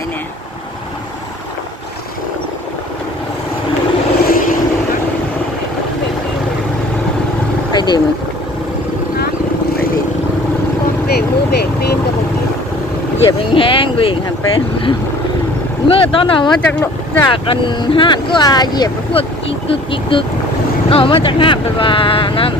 ายๆเนี่ยไปเดี๋ยวมึงไปเดี๋ยวเบรกมือเบรกตีนกับผมกินเหยียบแห้งๆวิ่งหันไปเมื่อตอนออกมาจากรถจากอันห้านก็อาเหยียบพวกอีกึกอีกึกออกมาจากห้านเป็นว่านั่น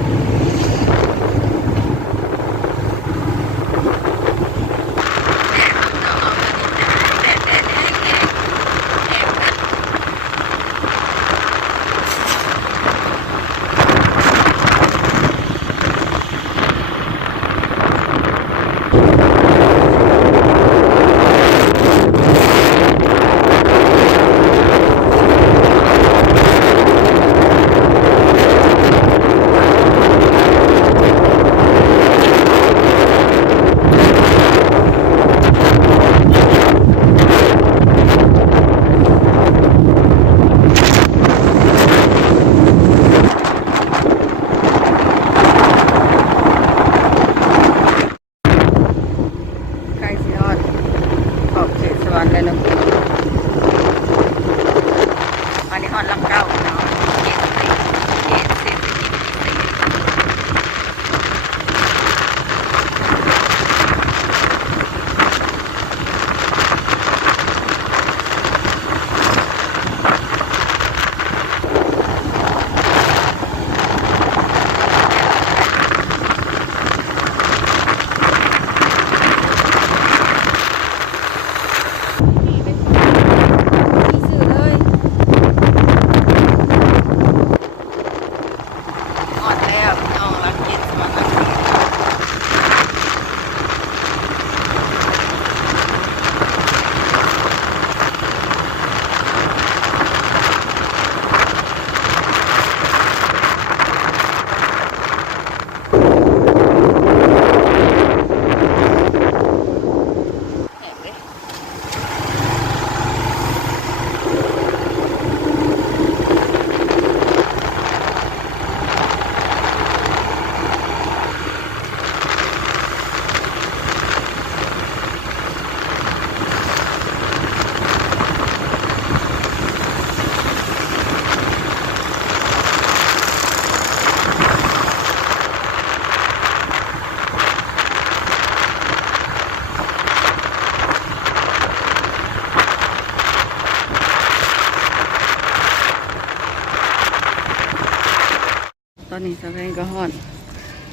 สะเพนก็ฮอด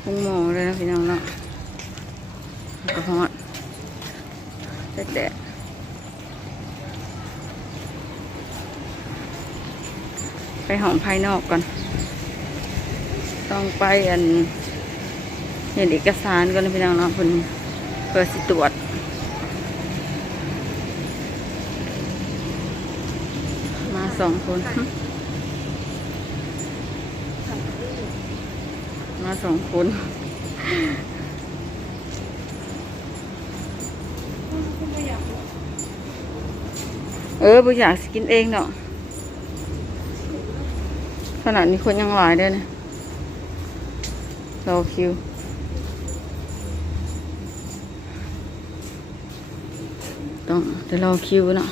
พุงหมอเลยนะพี่น้องเนาะก็ฮอดแต่แต่ไปห้องภายนอกก่อน ต้องไปอันเห็นเอกสารก่อนนะพี่น้องเนาะเพิ่นเพื่อสิตรวจมาสองคน มาสองคนเออบ่อยากสกินเองเนาะขนาดนี้คนยังหลายด้วยนะรอคิว ต้องจะรอคิวเนาะ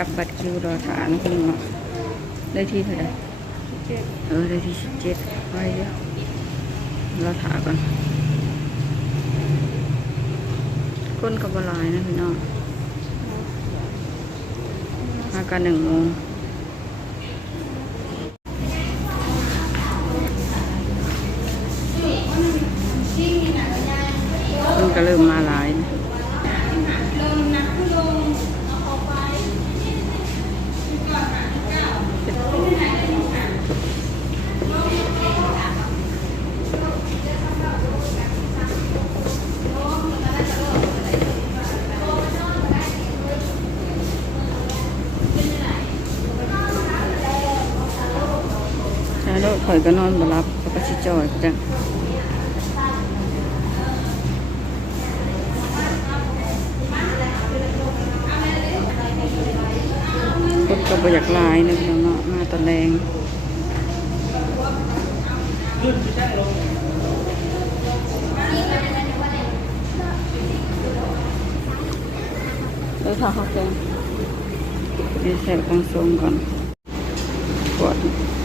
จับบัตรคิวรอฐานคนเนาะได้ที่เท่าไหร่เออได้ที่สิบเจ็ดไว้เดี๋ยวรอถาก่อนคนกับบลายนะพี่น้องมากันหนึ่งโมงก็เริ่มมาหลายใช่แล้ว ข่อยก็นอนบ่รับเขาก็สิจอยจังคนก็บ่อยากลายนะพี่น้องเนาะมาตอนแรงเลยค่ะข้าวแกงนี่แสบกลางทรงก่อนกดแค่คนไหนแสบกลางทรงนะพี่น้องได้แล้วดิแม่ได้แล้วกระจีข้างที่ฟ้าใส่ผ้าเจี๊ยบน้ำมันก็จะกด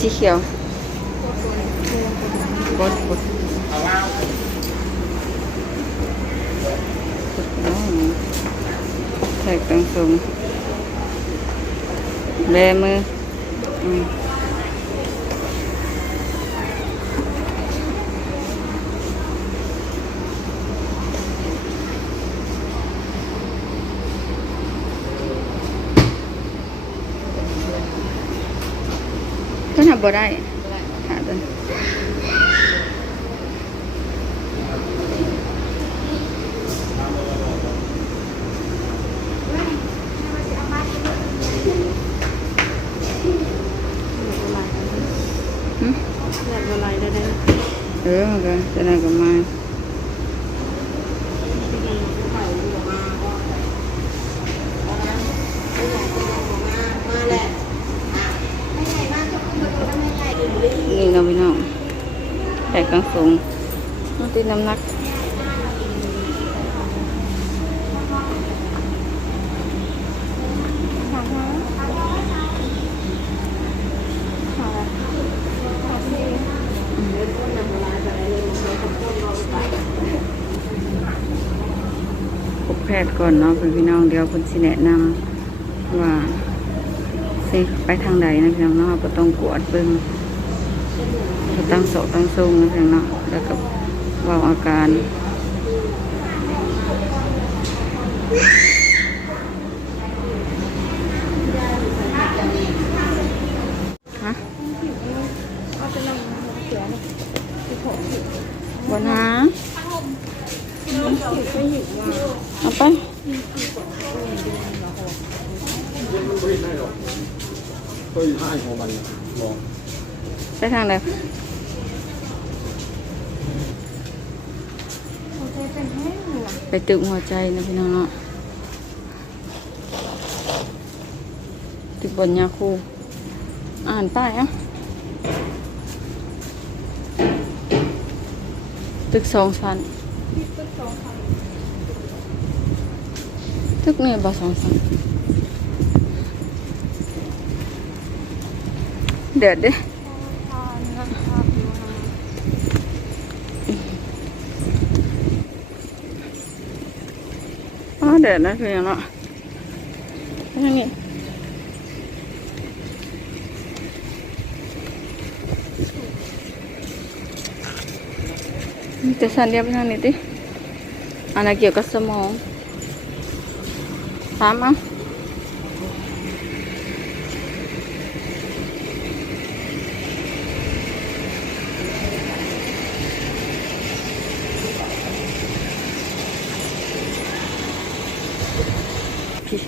สีเขียวกดกดกดน้องแท กตังสูงแบมืออืมก็ทำบ่ได้หาตัว หึ แบบละลายได้ได้ เออมันก็จะได้กับมา มาแหละไม่ใหญ่มากก็คือมันไม่ใหญ่ นี่เราะพี่น้องแตกกลางสูงมันตีน้ำหนัก พบแพทย์ก่อนเนาะพี่น้องเดี๋ยวคุณสิแนะนำว่าสิไปทางใดนะพี่น้องเนาะก็ต้องกวดเบิ่งก็ตั้งโสตั้งทรงนะเพียงเนาะแล้วก็เว่าอาการฮะเอาจะลงเสือนี่คือผมผิดบนห เอาไปไปทางไหนไปตึกหัวใจนะพี่น้องเนาะตึกบนยาคู อ่านป้ายอะ ตึกสองชั้น ตึกสองพันตึกนี่บ่สองชั้นเดือดเด้อยู่นะอ๋อเดือดนะคืออย่างเนาะไปทาง นี้แต่สันเดียวไปทางนี้ติอันนั้นเกี่ยวกับสมองถามเอะพี่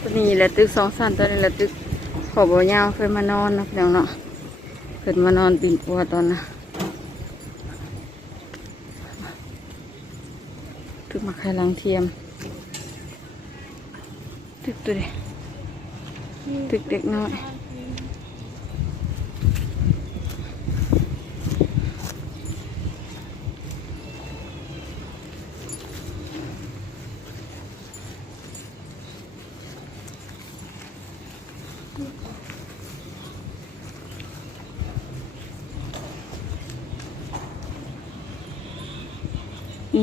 ตัวนี้แหละตึกสองสั้นตัวนี้แหละตึกขอบยาวเคยมานอนนะเพี่น้องเนาะเคยมานอนปีนปัวตอนน่ะ มาไข่ลังเทียม ตึกตัวเด็กตึกเด็กน้อย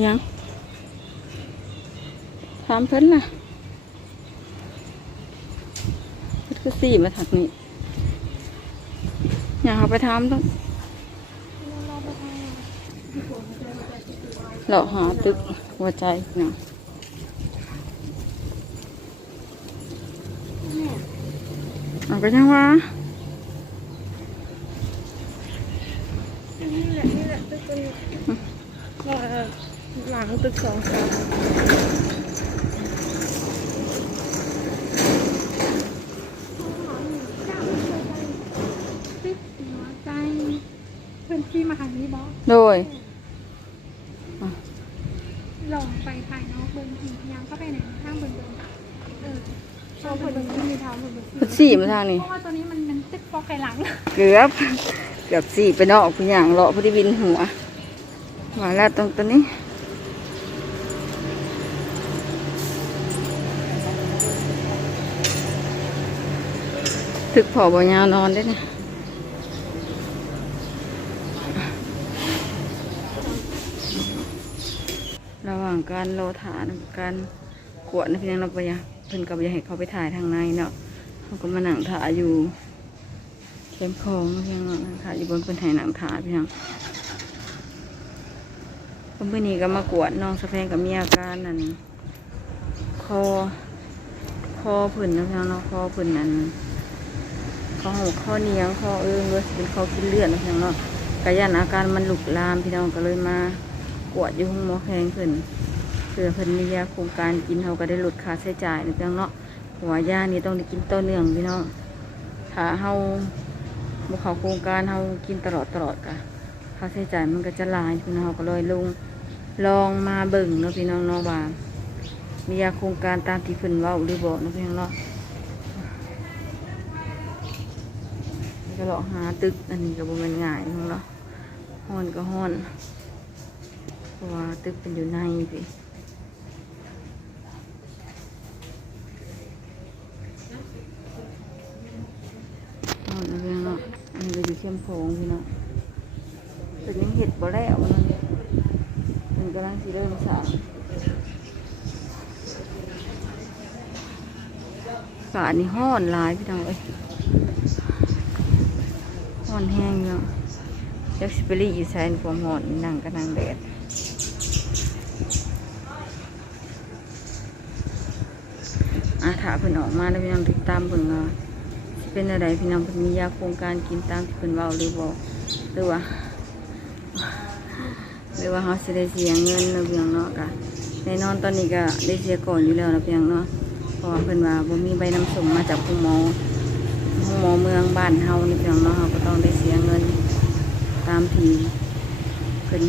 ยังามเพิ่นล่ะเพิ่นก็สี่มาถักนี่อยากเอาไปทำต้องเราหาตึกหัวใจเนาะเอาไปยังวะนี่แหละนี่แหละตึกตัวนี้เอ่อหลังตึกสองชั้นติดหัวใจเพื่อนที่มาหานี้บอส โดยลองไปภายนอกเบิ่งทียังก็ไปไหนข้างเบิ่งเบิ่งเออชอบเบิ่งเบิ่งที่มีเท้าเบิ่งเบิ่งเพิ่นสี่มาทางนี้เพราะว่าตัวนี้มันมันติดฟอกไก่หลัง เกือบ เกือบสี่ไปนอกคุณอย่างเลาะพอดีวินหัวมาแล้วตรงตัวนี้ถึกพอบอยาวนอนได้เนี่ย ระหว่างการรอถานการกวดนะพี่น้องเราไปยังเพิ่นกับยากให้เขาไปถ่ายทางในเนาะเขาก็มาหนังถ่ายอยู่เข้มของเพียงค่ะอยู่บนเป็นไถหนังขาเพียงคนเพื่อนี้ก็มากวดน้องสะแพงกับมีอาการนั่นคอคอผื่นนะพียงเนาะคอผื่นนั่นคอหัวคอเนียงคอเอิงเลยเป็นคอกินเลือดนะพียงเนาะกระยันอาการมันหลุกลามพี่น้องก็เลยมา กวดอยู่ห้องหมอแขงขึ้นเพื่อเพิ่นมียาโครงการกินเขาก็ได้ลดค่าใช้จ่ายในะเพียงเนาะเพราะว่ายานี้ต้องได้กินต่อเนื่องพี่น้องถ้าเฮาบุเขาโครงการเรากินตลอดตลอดกะค่าใช้จ่ายมันก็จะลายพี่น้องเราก็เลยลงลองมาเบิ่งเนาะพี่น้องเนาะว่ามียาโครงการตามที่เพิ่นเว้าหรือบอกเนาะพี่น้องเนาะก็เลาะหาตึกอันนี้ก็บ่แม่นง่ายพี่น้องเนาะฮ้อนก็ฮ้อน ว่าตึกเป็นอยู่ในพี่ฮ้อนนะพี่องเนาะอันนี้ก็อยู่เข้มโพงพี่เน้องแต่ยังเห็ดบ่แล้วมันมันกำลังสิเริ่มสร้างฝานี่ห้อนลายพี่น้องเอ้ยห้อนแห้งเนาะยักษ์สเปรี่อยู่แซนความห้อนนั่งก็นั่งแดดอาถา เพิ่นออกมาแล้วพี่น้องติดตามเพิ่นว่าสิเป็นอะไรพี่น้องเพิ่นมียาโครงการกินตามที่เพิ่นเว้าหรือบ่หรือว่าหรือว่าเขาสิได้เสียเงินเนาะพี่น้องเนาะกะแน่นอนตอนนี้ก็ได้เสียก่อนอยู่แล้วเนาะพี่น้องเนาะเพราะว่าเพิ่นว่าบ่มีใบนำส่งมาจากห้องหมอห้องหมอเมืองบ้านเฮานี่พี่น้องเนาะเฮาก็ต้องได้เสียเงินตามทีเพิ่น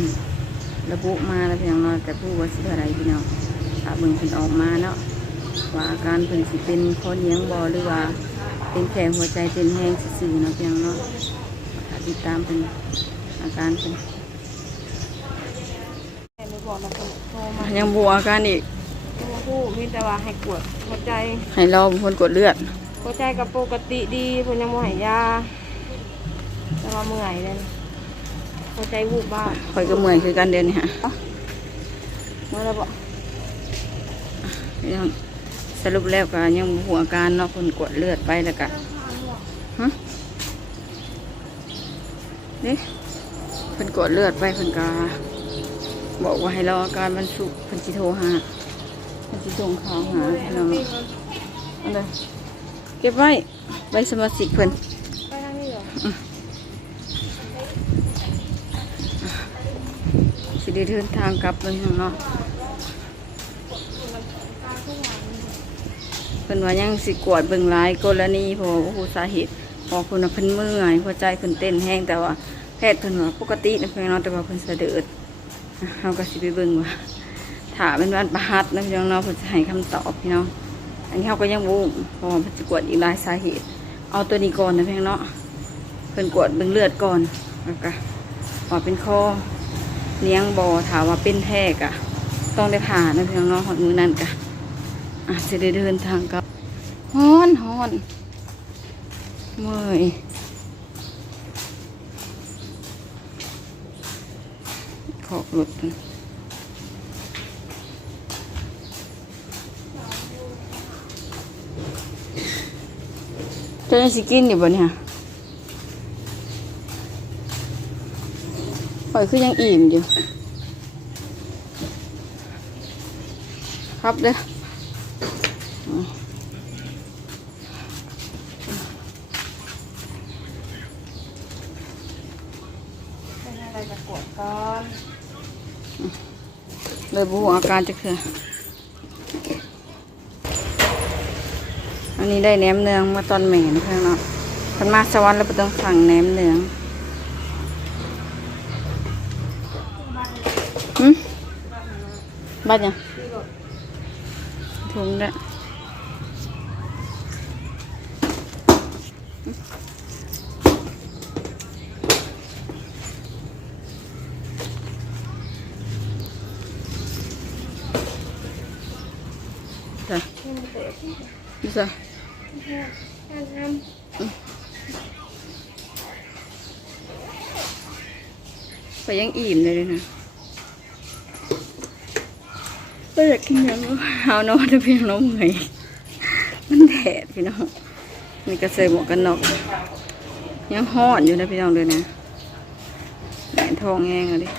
ระบุมาแล้วพี่น้องเนาะแต่ผู้ว่าสิเท่าไรพี่น้องถ้าเบิ่งเพิ่นออกมาเนาะ ว่าอาการเพิ่นสิเป็นคอเลี้ยงบ่หรือว่าเป็นแค่หัวใจเต้นแรงซื่อๆเนาะพี่น้องเนาะถ้าติดตามเพิ่นอาการเพิ่นแต่ไม่บอกเราคนโทรมายังบวอาการอีกโทรมาพูดมีแต่ว่าให้กวดหัวใจ ให้รอคนกดเลือด หัวใจกับปกติดีเพิ่นยังบ่ให้ยาแต่ว่าเมื่อยเลยหัวใจวูบบ้างข่อยก็เมื่อยคือกันเดือนนี้ฮะเมื่อไรบอกยัง สรุปแล้วก็ยังบ่หัวอาการเนาะคนกดเลือดไปแล้วก็ฮะเด้เพิ่นกดเลือดไปเพิ่นก็บอกว่าให้รออาการมันสุกเพิ่นสิโทรหาเพิ่นสิส่งข่าวหาพี่น้องเอันเลยเก็บไว้ใบสมาชิกเพิ่นไปทางนี้เหรอสิได้เดินทางกลับเลยเนาะ เพิ่นว่ายังสิกวดเบิ่งหลายกรณีเพราะว่าผู้สาเหตุพอเพิ่นว่าเพิ่นเมื่อยหัวใจเพิ่นเต้นแห้งแต่ว่าแพทย์เพิ่นว่าปกตินะเพิ่นเนาะแต่ว่าเพิ่นสะดือดเฮาก็สิไปเบิ่งว่าถ้าเป็นวันประหัสนะพี่น้องเนาะเพิ่นจะให้คำตอบพี่น้องอันนี้เฮาก็ยังบ่รู้เพราะว่าเพิ่นจะกวดอีกหลายสาเหตุ เอาตัวนี้ก่อนนะพี่องเนาะเพิ่นกวดเบิ่งเลือดก่อนแล้วก็ว่าเป็นคอเลี้ยงบอถามว่าเป็นแท้กะ ต้องได้ผ่านะพี่น้องๆหอดมือนั่นกะ อาจจะได้เดินทางกับฮอนฮอนเมื่อยขอบรถกัจะได้สกินอยู่บ่เนี่ยปล่อยคือยังอิ่มอยู่ครับเด้อ เลยบูอาการจะคืออันนี้ได้แหนมเนืองมาตอนเหม่นะเพื่อนเนาะพันมาสวรรค์แล้วไปต้องสั่งแหนมเนืองหืมบ้านยังถุงละจ้ะ ไปยังอิ่มเลยเลยนะก็อยากกินยังเอานอนเพียงน้องเหมอยมันแดดพี่น้องนี่ก็ใส่หมวกกันน็อกยังห้อนอยู่นะพี่น้องเลยนะแหนทองแห้งอะดิ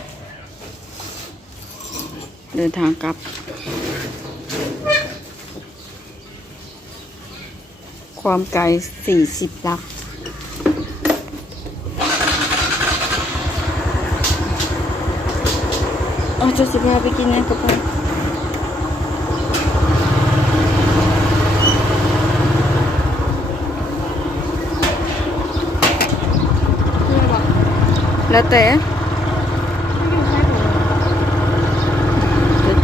เดินทางกลับ ความไกลสี่สิบลัก เอา จะสิพาไปกินเนั่นก็ไปำเลยบอแล้วแต่ไม่อยู่ใช่หรือ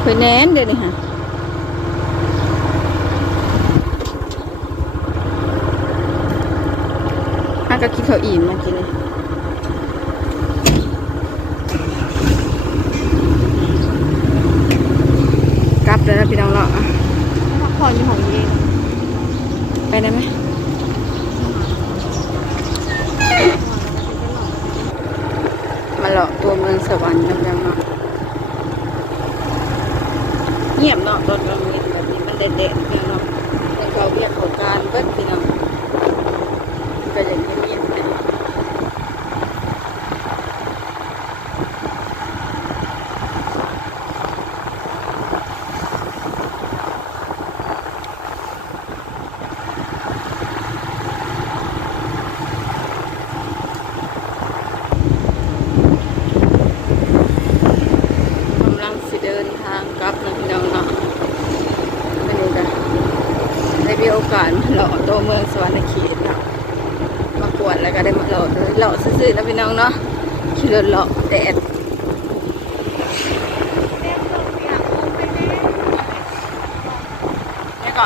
เคยแน้นเดี๋ยวนี้ฮะอาก็กินข้าวอิ่มมากินเลยกลับ แล้วนะพี่น้องเนาะพักผ่อนอยู่ของเอง ไปได้ไหมมาเลาะตัวเมืองสวรรค์นะพี่น้องเนาะเงียบเนาะตอนกลางวันแบบนี้มันเด็ดๆพี่น้องเนาะเป็นเขาเรียกเขาการเบิดพี่น้องก็อย่างเงียบๆนะกำลังสิเดินทางกลับนะพี่น้องเนาะไม่รู้กันได้มีโอกานมาหล่อตัวเมืองสวรรค์เขตเนาะมากวดแล้วก็ได้มาหล่อเลาะซื่อๆนะพี่น้องเนาะขี่รถหล่อแดด นี่ก็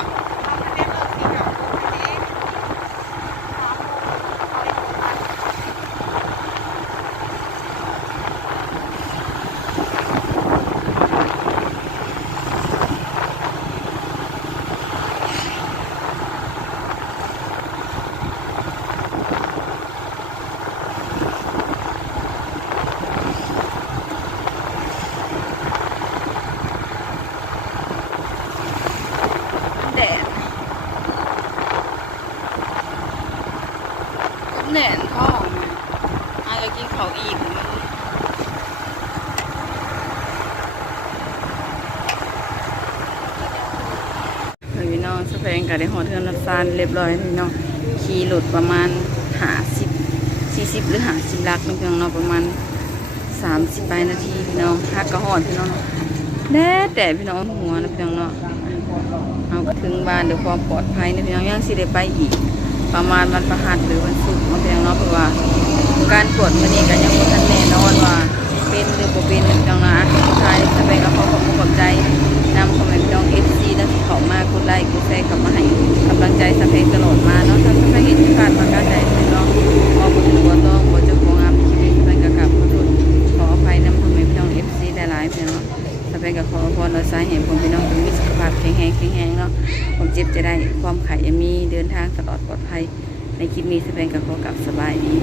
แดดแหน่นท้องอาจจะกินเขาวอีกมันเฮ้ยพี่น้องสเปง กับได้หอเทือนรับซานเรียบร้อยพี่น้องขี่หลุดประมาณหาสิบสี่สิบหรือหาสิบลักน้องพี่น้องเนาะประมาณสามสิบปลายนาทีพี่น้องฮักกระหอดพี่น้องเนาะแดดแต่พี่น้องหัวนะพี่น้องเนาะเอาถึงบ้านด้วยความปลอดภัยนะพี่น้องยังสิได้ไปอีก ประมาณวันประหัสหรือวันศุกร์มาพี่น้องเนาะเพราะว่า การตรวจมันนี่ก็ยังบ่ทันแน่นอนว่าเป็นหรือบ่เป็นนะพี่น้องนะสุดท้ายจะไปกับเขาขอขอบใจ นำคอมเมนต์น้องเอฟซีแล้วที่เขามากดไลค์กดแชร์กลับมาให้กำลังใจสเพงตลอดมาเนาะถ้าสเพงเห็นที่ผ่านประการใดพี่น้องบ่บ่ถือว่าต้องบ่เจะของงามในชีวิตสะเพงก็กลับขอโทษขออภัยนำคอมเมนต์น้องเอฟซีหลายๆพี่อน้องสเปนกับขอพรเราสายเห็นผมพี่น้องจงมีสุขภาพแข็งแรงแข็งแรงเนาะผมเจ็บจะได้ความไข่ยังมีเดินทางตลอดปลอดภัยในคลิปนี้สเปนกับขอกลับสบายดี